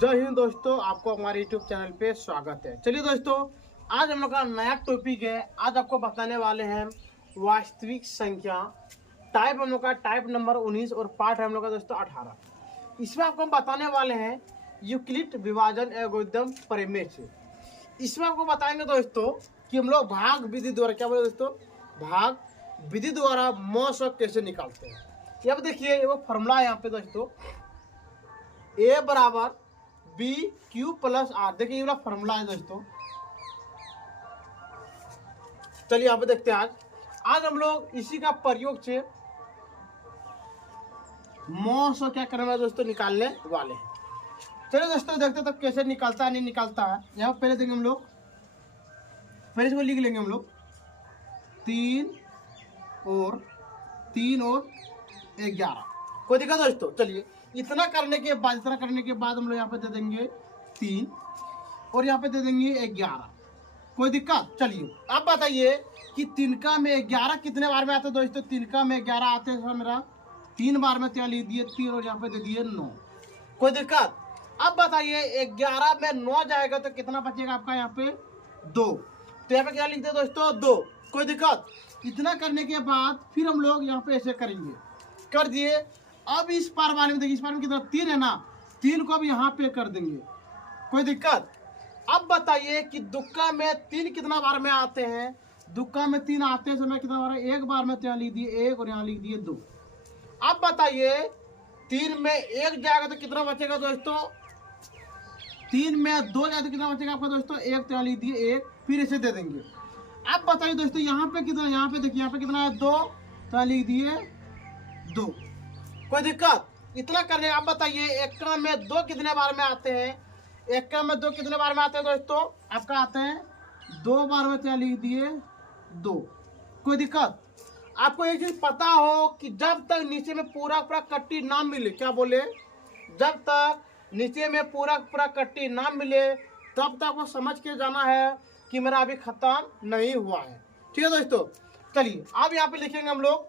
जय हिंद दोस्तों, आपको हमारे YouTube चैनल पे स्वागत है। चलिए दोस्तों, आज हम लोग का नया टॉपिक है। आज आपको बताने वाले हैं वास्तविक संख्या। टाइप हम लोग का टाइप नंबर 19 और पार्ट है हम लोग का दोस्तों 18। इसमें आपको हम बताने वाले हैं यूक्लिड विभाजन एल्गोरिथम परिमेय। इसमें आपको बताएंगे दोस्तों कि हम लोग भाग विधि द्वारा क्या बोले दोस्तों, भाग विधि द्वारा मौस कैसे निकालते हैं। ये अब देखिए, वो फॉर्मूला है यहाँ पे दोस्तों, ए बराबर बी क्यू प्लस आर। देखिए ये वाला फॉर्मूला है दोस्तों। चलिए यहाँ पे देखते हैं। आज हम लोग इसी का प्रयोग से मौस क्या करने वाले दोस्तों, निकालने वाले हैं। चलिए दोस्तों देखते तब कैसे निकालता है नहीं निकालता है। यहाँ पहले देंगे हम लोग, पहले इसको लिख लेंगे हम लोग 3 और 11। कोई दिक्कत दोस्तों। चलिए इतना करने के बाद हम लोग यहाँ पे दे देंगे 3 और यहाँ पे दे देंगे 11। कोई दिक्कत। चलिए अब बताइए कि 3 का में 11 कितने बार में आते हैं दोस्तों। 3 का में 11 आते हैं मेरा 3 बार में। तो यहाँ लिख दिए 3 और यहाँ पे दे दिए 9। कोई दिक्कत। अब बताइए 11 में 9 जाएगा तो कितना बचेगा आपका यहाँ पे 2। तो यहाँ पे क्या लिखते हैं दोस्तों 2। कोई दिक्कत। इतना करने के बाद फिर हम लोग यहाँ पे ऐसे करेंगे, कर दिए। अब इस पार वाले में देखिए, इस पार में कितना 3 है ना, 3 को अब यहाँ पे कर देंगे। कोई दिक्कत। अब बताइए कि दुक्का में 3 कितना बार में आते हैं। दुक्का में 3 आते हैं समय कितना बार है, 1 बार में। तो यहाँ लिख दिए 1 और यहाँ लिख दिए 2। अब बताइए 3 में 1 जाएगा तो कितना बचेगा दोस्तों। 3 में 2 जाएगा तो कितना बचेगा आपका दोस्तों 1। तो यहाँ लिख दिए 1, फिर इसे दे देंगे। अब बताइए दोस्तों यहाँ पे कितना, यहाँ पे देखिए यहाँ पे कितना है 2। तो यहाँ लिख दिए 2। कोई दिक्कत। इतना करने आप बताइए 1 में 2 कितने बार में आते हैं। 1 में 2 कितने बार में आते हैं दोस्तों, आपका आते हैं 2 बार में। तो लिख दिए 2। कोई दिक्कत। आपको एक चीज पता हो कि जब तक नीचे में पूरा कट्टी ना मिले, क्या बोले, जब तक नीचे में पूरा कट्टी ना मिले तब तक वो समझ के जाना है कि मेरा अभी खत्म नहीं हुआ है। ठीक है दोस्तों। चलिए अब यहाँ पे लिखेंगे हम लोग,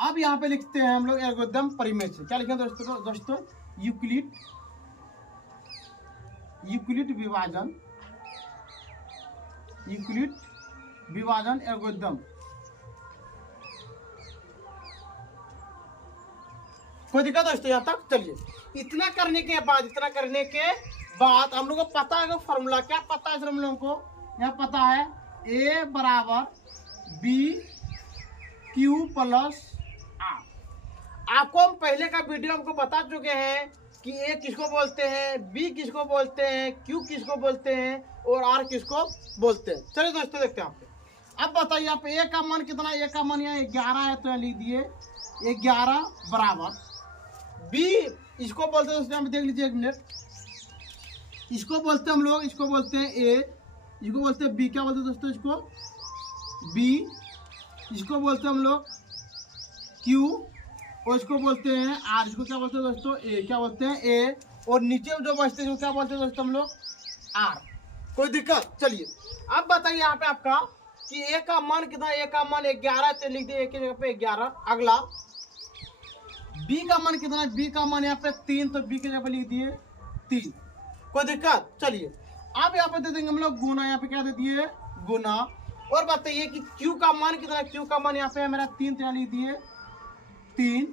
अब यहाँ पे लिखते हैं हम लोग एल्गोरिथम परिमेय से। क्या लिखेंगे दोस्तों यूक्लिड विभाजन एल्गोरिथम। कोई दिक्कत दोस्तों यहाँ तक। चलिए इतना करने के बाद हम लोग को पता है फॉर्मूला। क्या पता है हम लोगों को, यहाँ पता है ए बराबर बी क्यू प्लस आर। आपको हम पहले का वीडियो हमको बता चुके हैं कि ए किसको बोलते हैं, बी किसको बोलते हैं, क्यू किसको बोलते हैं और आर किसको बोलते हैं। चलिए दोस्तों देखते हैं आप। अब बताइए आप ए का मान कितना, ए का मान यहाँ 11 है। तो यहाँ लिख दिए 11 बराबर बी, इसको बोलते हैं दोस्तों, देख लीजिए 1 मिनट। इसको बोलते हैं हम लोग, इसको बोलते हैं ए, इसको बोलते हैं बी। क्या बोलते हैं दोस्तों, इसको बी। इसको बोलते हैं हम लोग क्यू और इसको बोलते हैं आर। इसको क्या बोलते हैं दोस्तों ए। क्या बोलते हैं ए। और नीचे जो बचते हैं क्या बोलते हैं दोस्तों हम लोग आर। कोई दिक्कत। चलिए अब बताइए यहाँ पे आपका कि ए का मान कितना, ए का मान 11। तो लिख दिए एक जगह पे 11। अगला बी का मान कितना, बी का मान यहाँ पे 3। तो बी के जगह पे लिख दिए 3। कोई दिक्कत। चलिए अब यहाँ पे दे देंगे हम लोग गुना। यहाँ पे क्या दे दिए गुना। और बताइए कि क्यू का मान कितना, क्यू का मान यहाँ पे है मेरा 3। तो यहाँ लिख दिए 3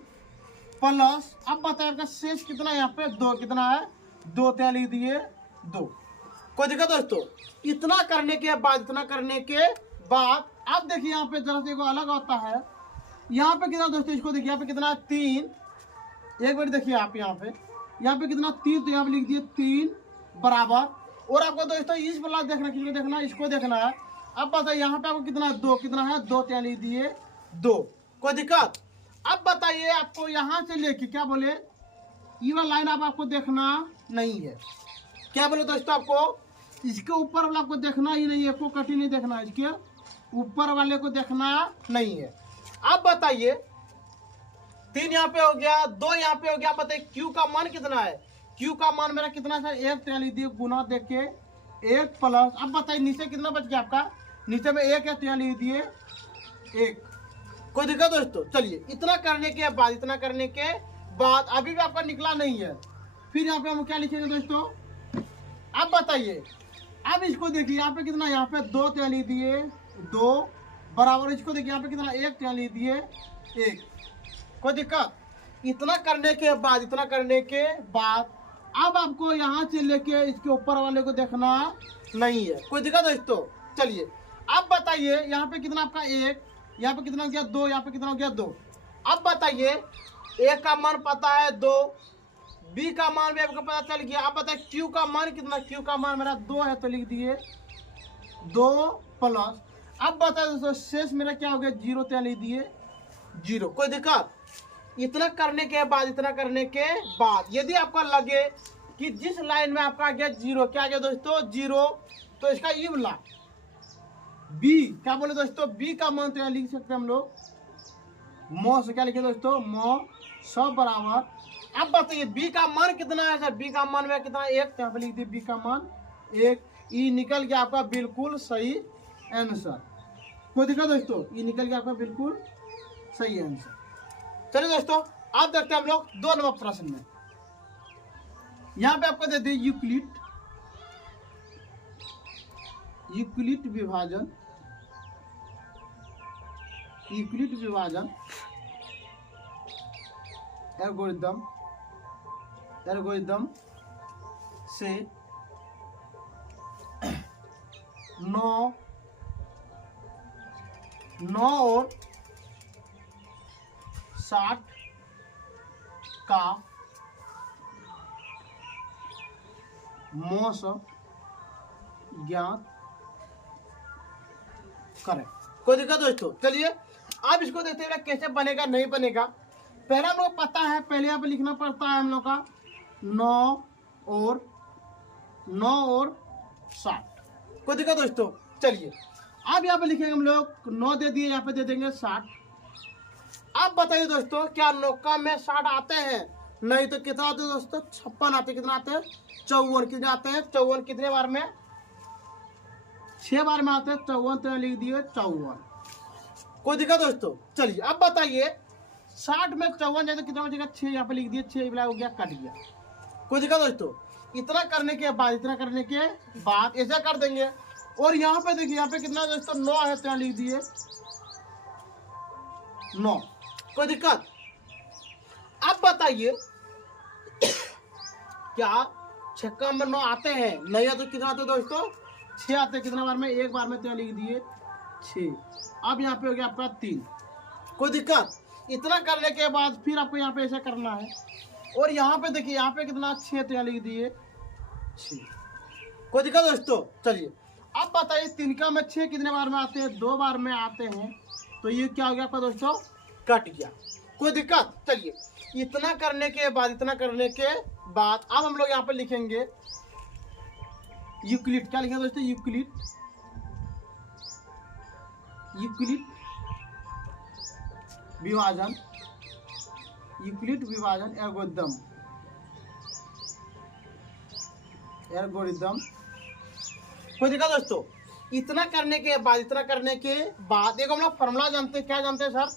प्लस। अब बताइए आपका शेष कितना, यहाँ पे 2 कितना है 2। तो यहाँ लिख दिए 2। कोई दिक्कत दोस्तों। इतना करने के बाद अब देखिए यहाँ पे जरा से अलग होता है। यहाँ पे कितना दोस्तों, इसको देखिए यहाँ पे कितना 3। एक बार देखिए आप यहाँ पे कितना 3। तो यहाँ पे लिख दिए 3 बराबर। और आपको दोस्तों इस वाला देखना, किसको देखना, इसको देखना है। अब बताइए यहाँ पे आपको कितना 2 कितना है 2। तो यहाँ लिख दिए 2। कोई दिक्कत। अब बताइए आपको यहाँ से लेके क्या बोले, ये वाला लाइन आपको देखना नहीं है। क्या बोले दोस्तों, आपको इसके ऊपर वाला आपको देखना ही नहीं है, को कटी नहीं देखना है, इसके ऊपर वाले को देखना नहीं है। अब बताइए 3 यहाँ पे हो गया, 2 यहाँ पे हो गया। बताइए क्यू का मान कितना है, क्यू का मान मेरा कितना है 1। तो लिख दिए गुना देख के 1 प्लस। अब बताइए नीचे कितना बच गया आपका, नीचे में 1 है। तो यहाँ लिख दिए 1। कोई दिक्कत दोस्तों। चलिए इतना करने के बाद अभी भी आपका निकला नहीं है। फिर यहाँ पे हम क्या लिखेंगे दोस्तों, अब बताइए, अब इसको देखिए यहाँ पे कितना, यहाँ पे 2 ત્યાં लिख दिए 2 बराबर, इसको देखिए यहाँ पे कितना 1 ત્યાં लिख दिए 1। कोई दिक्कत? इतना करने के बाद, इतना करने के बाद अब आपको यहाँ से लेके इसके ऊपर वाले को देखना नहीं है। कोई दिक्कत दोस्तों? चलिए अब बताइए, यहाँ पे कितना आपका 1, यहाँ पे कितना हो गया 2, यहाँ पे कितना हो गया 2। अब बताइए ए का मान पता है 2, बी का मान भी आपको पता चल गया। अब बताइए क्यू का मान कितना, क्यू का मान मेरा 2 है तो लिख दिए 2 प्लस, अब बताइए दोस्तों शेष मेरा क्या हो गया 0 तो लिख दिए 0। कोई दिक्कत? इतना करने के बाद, इतना करने के बाद यदि आपका लगे कि जिस लाइन में आपका गया 0, क्या गया दोस्तों 0, तो इसका ये बोला बी, क्या बोले दोस्तों, बी का मान तो यहाँ लिख सकते हैं हम लोग मो से, क्या लिखे दोस्तों मो 100 बराबर। अब बताइए बी का मान कितना है सर, बी का मान में कितना 1, तो यहाँ पे लिख दिए बी का मान 1। ई निकल गया आपका बिल्कुल सही आंसर। कोई दिक्कत दोस्तों? ई निकल गया आपका बिल्कुल सही आंसर। चलिए दोस्तों आप देखते हैं हम लोग 2 नंबर प्रश्न में। यहाँ पे आपको दे दिए यूक्लिड विभाजन, यूक्लिड विभाजन एल्गोरिदम से 9 और 60 का मौसम ज्ञात करें। कोई दिक्कत दोस्तों? चलिए अब इसको देखते हैं कैसे बनेगा नहीं बनेगा। पहला हम लोग पता है, पहले यहाँ पे लिखना पड़ता है हम लोग का 9 और 60। कोई दिक्कत दोस्तों? चलिए अब यहाँ पे लिखेंगे हम लोग 9 दे दिए, यहाँ पे दे देंगे 60। अब बताइए दोस्तों क्या 9 का में 60 आते हैं? नहीं तो कितना आते हैं दोस्तों 56 आते हैं। कितना आते हैं 54। कितने आते हैं 54? कितने बार में 6 बार में आते हैं 54, तो लिख दिए 54। कोई दिक्कत दोस्तों? चलिए अब बताइए 60 में 54 जाए तो कितना बचेगा 6, यहाँ पे लिख दिए 6 हो गया, कट गया। कोई दिक्कत दोस्तों? इतना करने के बाद, इतना करने के बाद ऐसा कर देंगे। और यहाँ पे देखिए यहाँ पे कितना दोस्तों 9 है तो यहाँ लिख दिए 9। कोई दिक्कत? अब बताइए क्या 6 में 9 आते हैं? नहीं है तो कितना आते दोस्तों 6 आते हैं। कितना बार में? 1 बार में, तो लिख दिए 6। अब यहाँ पे हो गया आपका 3। कोई दिक्कत? इतना करने के बाद फिर आपको यहाँ पे ऐसा करना है। और यहाँ पे देखिए यहाँ पे कितना 6, तो लिख दिए 6। कोई दिक्कत दोस्तों? चलिए अब बताइए 3 का में 6 कितने बार में आते हैं? 2 बार में आते हैं। तो ये क्या हो गया आपका दोस्तों कट गया। कोई दिक्कत? चलिए इतना करने के बाद, इतना करने के बाद अब हम लोग यहाँ पे लिखेंगे यूक्लिड। क्या लिखेंगे दोस्तों? यूक्लिड विभाजन, यूक्लिड विभाजन एल्गोरिदम। कोई दिक्कत दोस्तों? इतना करने के बाद, इतना करने के बाद एक हम लोग फॉर्मूला जानते हैं। क्या जानते हैं सर?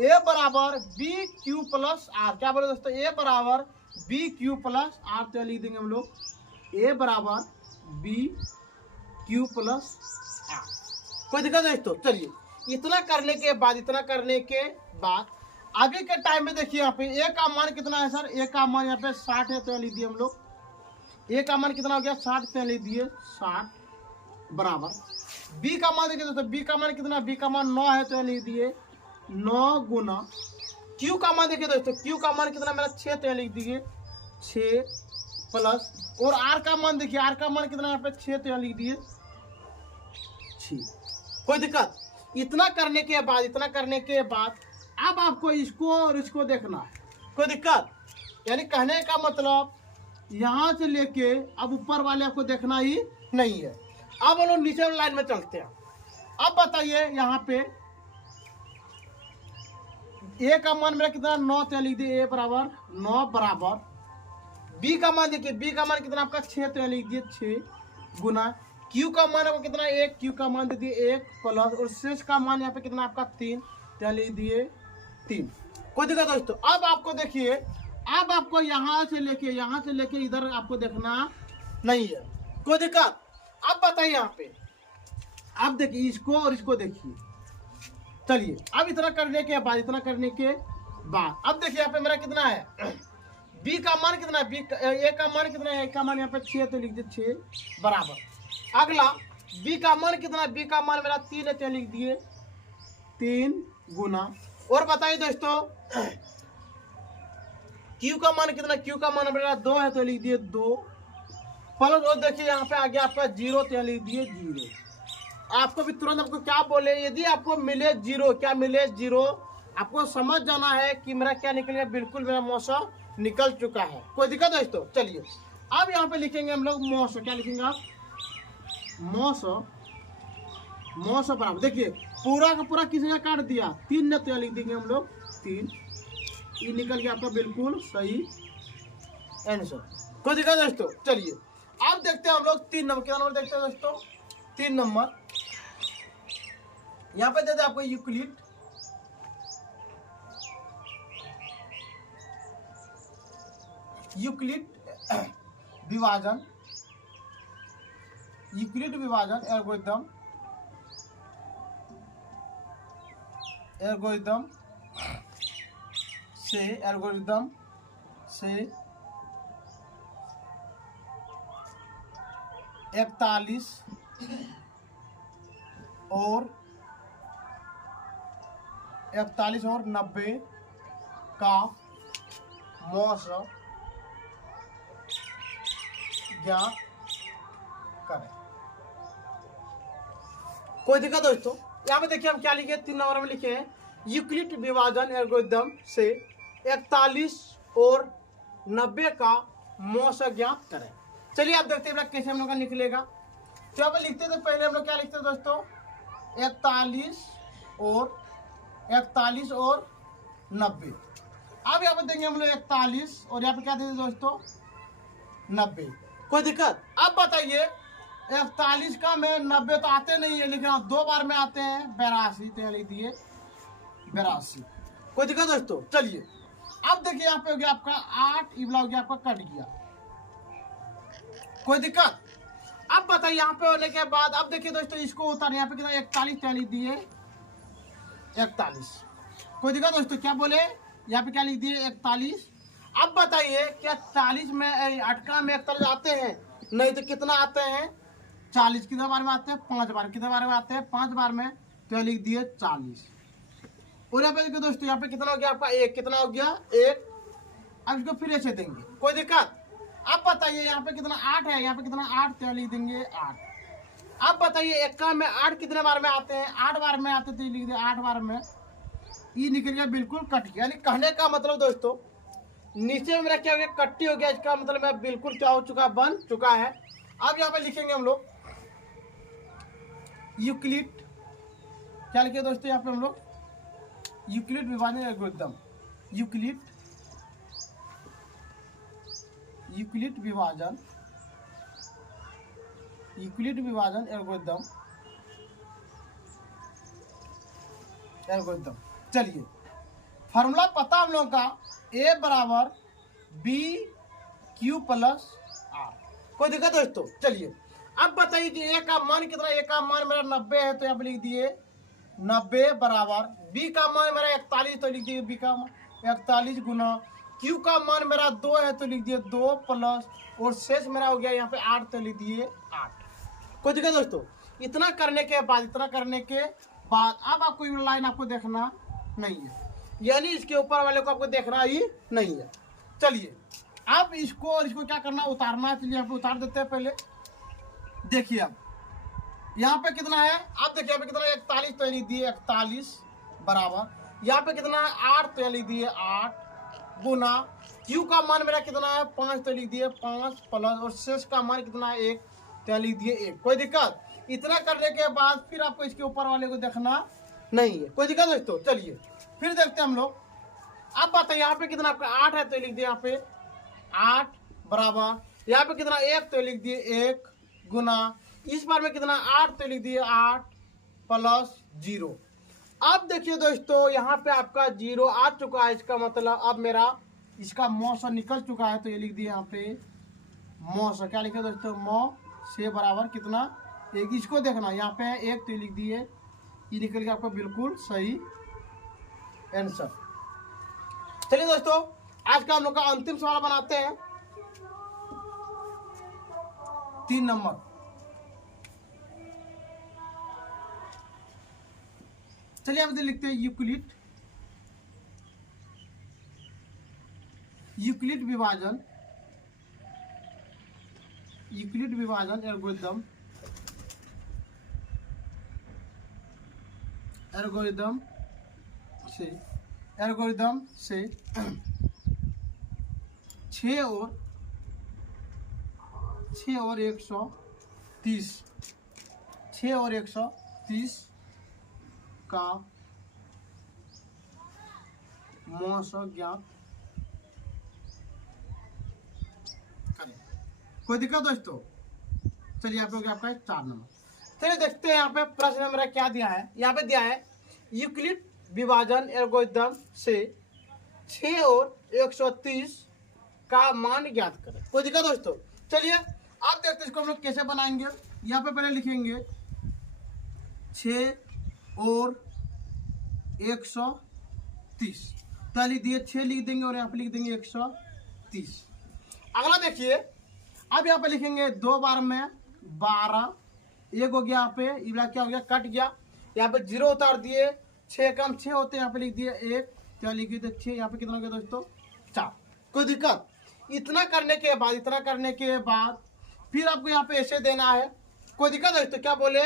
ए बराबर बी क्यू प्लस आर। क्या बोले दोस्तों? ए बराबर बी क्यू प्लस आर, तो लिख देंगे हम लोग ए बराबर बी क्यू प्लस आर। कोई दिक्कत दोस्तों? चलिए इतना करने के बाद, इतना करने के बाद अभी के टाइम में देखिए यहाँ पे ए का मान कितना है सर? ए का मान यहाँ पे 60 है, तो लिख दिए हम लोग ए का मान कितना हो गया 60, तो लिख दिए 60 बराबर बी का मान देखिए दोस्तों, बी का मान कितना? बी का मान 9 है, तो लिख दिए 9 गुना क्यू का मान देखिए दोस्तों, क्यू का मान कितना मेरा 6, तो लिख दिए 6 प्लस। और आर का मान देखिए, आर का मान कितना यहाँ पे 6, तो लिख दिए 6। कोई दिक्कत? इतना करने के बाद, इतना करने के बाद अब आपको इसको और इसको देखना है। कोई दिक्कत? यानी कहने का मतलब यहाँ से लेके अब ऊपर वाले आपको देखना ही नहीं है। अब हम लोग नीचे वाली लाइन में चलते हैं। अब बताइए यहाँ पे ए का मान मेरा कितना 9, तो लिख दिए ए बराबर 9 बराबर बी का मान देखिए, बी का मान कितना आपका 6, तो लिख दिए 6 गुना क्यू का मान आपको कितना 1, क्यू का मान दे दिए 1 प्लस और शेष का मान यहाँ पे कितना आपका 3, तो लिख दिए 3। कोई दिक्कत दोस्तों? अब आपको देखिए अब आपको यहाँ से लेके इधर आपको देखना नहीं है, कोई दिक्कत। अब बताइए यहाँ पे, अब देखिए इसको और इसको देखिए। चलिए अब इतना करने के बाद अब देखिए यहाँ पे मेरा कितना है, बी का मान कितना है, ए का मान कितना है, ए का मान यहाँ पे 6, तो लिख दिए 6 बराबर। अगला बी का मान कितना है, बी का मान मेरा 3 है, तो लिख दिए 3 गुना। और बताइए दोस्तों क्यू का मान कितना, क्यू का मान मेरा 2 है, तो लिख दिए 2 प्लस। और देखिए यहाँ पे आ गया आपका 0, तो लिख दिए 0। आपको भी तुरंत आपको क्या बोले, यदि आपको मिले 0, क्या मिले 0, आपको समझ जाना है कि मेरा क्या निकल गया, बिल्कुल मेरा मौसम निकल चुका है। कोई दिक्कत दोस्तों। चलिए अब यहाँ पे लिखेंगे हम लोग मौसम, क्या लिखेंगे आप, मौसम बराबर। देखिए पूरा का पूरा किसी का काट दिया 3 ने, तो लिख देंगे हम लोग 3। ये निकल गया आपका बिल्कुल सही आंसर। कोई दिक्कत दोस्तों। चलिए अब देखते हैं हम लोग 3 नंबर, क्या नंबर देखते हैं दोस्तों, 3 नंबर। यहाँ पे देते आपको यूक्लिड, विभाजन, एल्गोरिदम से 41 और 90 का मौसम ज्ञात करें। कोई दिक्कत दोस्तों। यहाँ पे देखिए हम क्या लिखे, 3 नंबर में लिखे हैं यूक्लिड विभाजन एल्गोरिदम से 41 और 90 का मौसम ज्ञात करें। चलिए आप देखते हैं कैसे हम लोग का निकलेगा। तो यहाँ पे लिखते थे, पहले हम लोग क्या लिखते थे दोस्तों, 41 और 90। अब यहाँ पे देंगे हम लोग 41 और यहाँ पे क्या देते दोस्तों 90। कोई दिक्कत। अब बताइए 41 का में 90 तो आते नहीं है, लेकिन 2 बार में आते हैं 82, तो लिख दिए 82। कोई दिक्कत दोस्तों। चलिए अब देखिए यहाँ पे हो गया आपका 8, इबला हो गया आपका कट गया। कोई दिक्कत। अब बताइए यहाँ पे होने के बाद अब देखिए दोस्तों इसको उतार, यहाँ पे कितना 41 लिख दिए 41। कोई दिक्कत दोस्तों। क्या बोले, यहाँ पे क्या लिख दिए 41। अब बताइए क्या 40 में 8 का में 41 आते हैं, नहीं तो कितना आते हैं 40। कितने बार में आते हैं 5 बार। कितने बार में आते हैं 5 बार में, तो लिख दिए 40। और यहाँ पे देखिए दोस्तों यहाँ पे कितना हो गया आपका 1, कितना हो गया 1। अब इसको फिर ऐसे देंगे। कोई दिक्कत। अब बताइए यहाँ पे कितना 8 है, यहाँ पे कितना 8, तो लिख देंगे 8। अब बताइए 1 का में 8 कितने बार में आते हैं, 8 बार में आते, तो लिख दिए 8 बार में। ये निकल गया बिल्कुल कट गया। यानी कहने का मतलब दोस्तों नीचे में मेरा क्या हो गया, कट्टी हो गया। इसका मतलब मैं बिल्कुल क्या हो चुका, बन चुका है। अब यहाँ पे लिखेंगे हम लोग यूक्लिड, क्या लिखे दोस्तों यहाँ पे हम लोग यूक्लिड विभाजन एल्गोरिदम, यूक्लिड विभाजन एल्गोरिदम। चलिए फार्मूला पता हम लोगों का A बराबर BQ प्लस R। कोई दिक्कत दोस्तों। चलिए अब बताइए कि A का मान कितना, A का मान मेरा 90 है, तो यहाँ पे लिख दिए 90 बराबर B का मान मेरा 41, तो लिख दिए B का मान 41 गुना Q का मान मेरा 2 है, तो लिख दिए 2 प्लस और शेष मेरा हो गया यहाँ पे 8, तो लिख दिए 8। कोई दिक्कत दोस्तों। इतना करने के बाद अब आपको ये लाइन आपको देखना नहीं है, यानी इसके ऊपर वाले को आपको देखना ही नहीं है। चलिए अब इसको और इसको क्या करना, उतारना है। चलिए यहाँ पे उतार देते हैं पहले। देखिए अब यहाँ पे कितना है, अब देखिए यहाँ पे कितना 41, तो लिख दिए 41 बराबर यहाँ पे कितना है 8, तो लिख दिए 8 गुना Q का मान मेरा कितना है 5, तो लिख दिए 5 प्लस और शेष का मान कितना है 1, तो लिख दिए 1। कोई दिक्कत। इतना करने के बाद फिर आपको इसके ऊपर वाले को देखना नहीं है। कोई दिक्कत दोस्तों। चलिए फिर देखते हैं हम लोग। अब बताइए यहाँ पे कितना आपका 8 है, तो लिख दिए यहाँ पे 8 बराबर यहाँ पे कितना 1, तो लिख दिए 1 गुना इस बार में कितना 8, तो लिख दिए 8 प्लस 0। अब देखिए दोस्तों यहाँ पे आपका 0 आ चुका है, इसका मतलब अब मेरा इसका मौसम निकल चुका है, तो ये लिख दिए यहाँ पे मौसम। क्या लिखे दोस्तों, मौ से बराबर कितना एक। इसको देखना यहाँ पे एक, तो ये लिख दिए, ये निकल गया आपका बिल्कुल सही आंसर। चलिए दोस्तों, आज का हम लोग का अंतिम सवाल बनाते हैं 3 नंबर। चलिए हम लिखते हैं यूक्लिड विभाजन एल्गोरिदम से 6 और 130 का मौसम ज्ञात करें। कोई दिक्कत दोस्तों? चलिए आप लोग आपका 4 नंबर। चलिए देखते हैं यहाँ पे प्रश्न मेरा क्या दिया है। यहाँ पे दिया है यूक्लिड विभाजन एल्गोरिदम से 6 और 130 का मान ज्ञात करें। कोई दिक्कत दोस्तों? चलिए आप देखते हैं इसको हम लोग कैसे बनाएंगे। यहाँ पे पहले लिखेंगे 6 और 130, तो लिख दिए 6 लिख देंगे और यहाँ पे लिख देंगे 130। अगला देखिए, अब यहाँ पे लिखेंगे 2 बार में 12, एक हो गया, यहाँ पे इबला क्या हो गया, कट गया। यहाँ पे 0 उतार दिए, 6 कम 6 होते हैं, यहाँ पे लिख दिए 1, क्या लिख दिए 6, यहाँ पे कितना हो गया दोस्तों 4। कोई दिक्कत? इतना करने के बाद फिर आपको यहाँ पे ऐसे देना है। कोई दिक्कत दोस्तों? क्या बोले,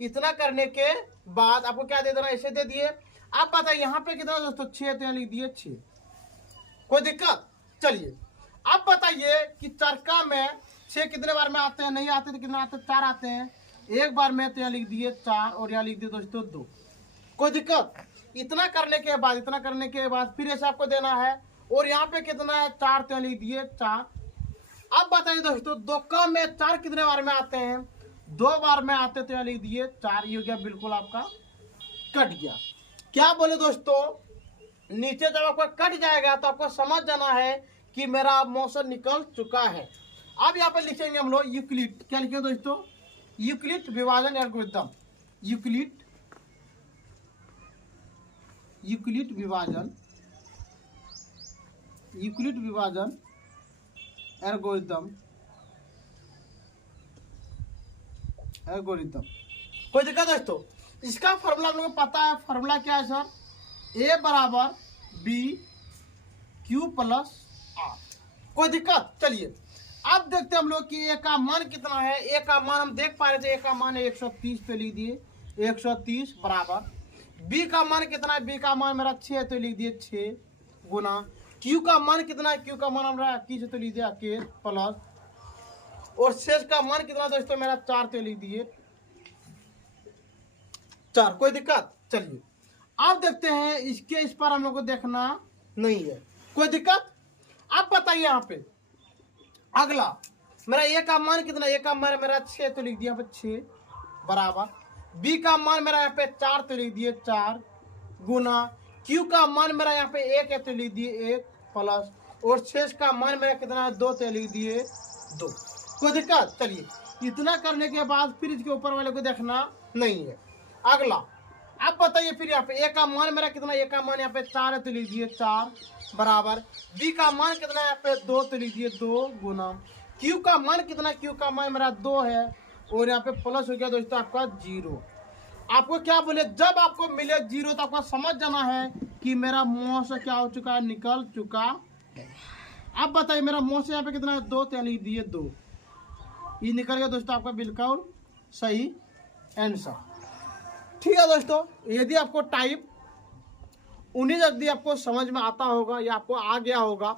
इतना करने के बाद आपको क्या दे देना, ऐसे दे दिए। आप पता है यहाँ पे कितना दोस्तों 6, तो यहाँ लिख दिए 6। कोई दिक्कत? चलिए आप बताइए कि चरका में 6 कितने बार में आते हैं, नहीं आते तो कितने आते हैं, 4 आते हैं। एक बार में तो यहाँ लिख दिए 4 और यहाँ लिख दिए दोस्तों 2। कोई दिक्कत? इतना करने के बाद फिर ऐसे आपको देना है, और यहाँ पे कितना है 4, तो यहाँ लिख दिए 4। अब बताइए दोस्तों 2 का में 4 कितने बार में आते हैं, 2 बार में आते, तो यहाँ लिख दिए 4। ये हो गया बिल्कुल आपका कट गया। क्या बोले दोस्तों, नीचे जब आपका कट जाएगा तो आपको समझ जाना है कि मेरा मौसम निकल चुका है। अब यहाँ पे लिखेंगे हम लोग यूक्लिड, क्या लिखेंगे दोस्तों, यूक्लिड विभाजन एल्गोरिदम, यूक्लिड विभाजन एल्गोरिदम। कोई दिक्कत दोस्तों? इसका फॉर्मूला हम लोग को पता है। फॉर्मूला क्या है सर, A बराबर B Q प्लस R। कोई दिक्कत? चलिए अब देखते हैं हम लोग कि A का मान कितना है। A का मान हम देख पा रहे थे, A का मान है 130, पे लिख दिए 130 बराबर। B का मान कितना है, B का मान मेरा 6 है, तो लिख दिए 6 गुना। Q का मान कितना है, Q का मान हमारा 21 है, तो लिख दिया 21 प्लस, और शेष का मान कितना दोस्तों मेरा 4, तो लिख दिए 4। कोई दिक्कत? चलिए आप देखते हैं, इसके इस पर हम लोग को देखना नहीं है। कोई दिक्कत? आप बताइए यहाँ पे अगला मेरा A का मान कितना, A का मान मेरा 6, तो लिख दिया यहाँ पे 6 बराबर। B का मान मेरा यहाँ पे 4, तो लिख दिए 4 गुना। Q का मान मेरा यहाँ पे 1 है, तो लिख दिए 1 प्लस, और शेष का मान मेरा कितना है 2, तो लिख दिए 2। कोई दिक्कत? चलिए इतना करने के बाद फिर इसके ऊपर वाले को देखना नहीं है। अगला आप बताइए फिर यहाँ पे A का मान मेरा कितना, A का मान यहाँ पे 4 है, तो लिख दिए 4 बराबर। B का मान कितना है यहाँ पे 2, तो लिख दिए 2 गुना। Q का मान कितना, Q का मान मेरा 2 है, और यहाँ पे प्लस हो गया दोस्तों आपका 0। आपको क्या बोले, जब आपको मिले 0 तो आपको समझ जाना है कि मेरा मौसम क्या हो चुका है, निकल चुका है। अब बताइए मेरा मौसम यहाँ पे कितना है 2, तो लिख दिए 2। ये निकल गया दोस्तों आपका बिल्कुल सही आंसर। ठीक है दोस्तों, यदि आपको टाइप 19 यदि आपको समझ में आता होगा या आपको आ गया होगा,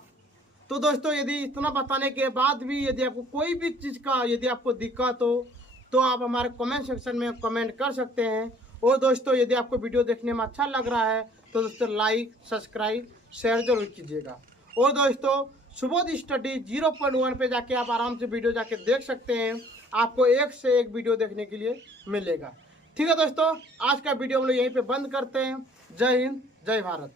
तो दोस्तों यदि इतना बताने के बाद भी यदि आपको कोई भी चीज़ का यदि आपको दिक्कत हो, तो आप हमारे कमेंट सेक्शन में कमेंट कर सकते हैं। और दोस्तों यदि आपको वीडियो देखने में अच्छा लग रहा है तो दोस्तों लाइक, सब्सक्राइब, शेयर जरूर कीजिएगा। और दोस्तों सुबोध स्टडी 0.1 पे जाके आप आराम से वीडियो जाके देख सकते हैं, आपको एक से एक वीडियो देखने के लिए मिलेगा। ठीक है दोस्तों, आज का वीडियो हम लोग यहीं पे बंद करते हैं। जय हिंद, जय भारत।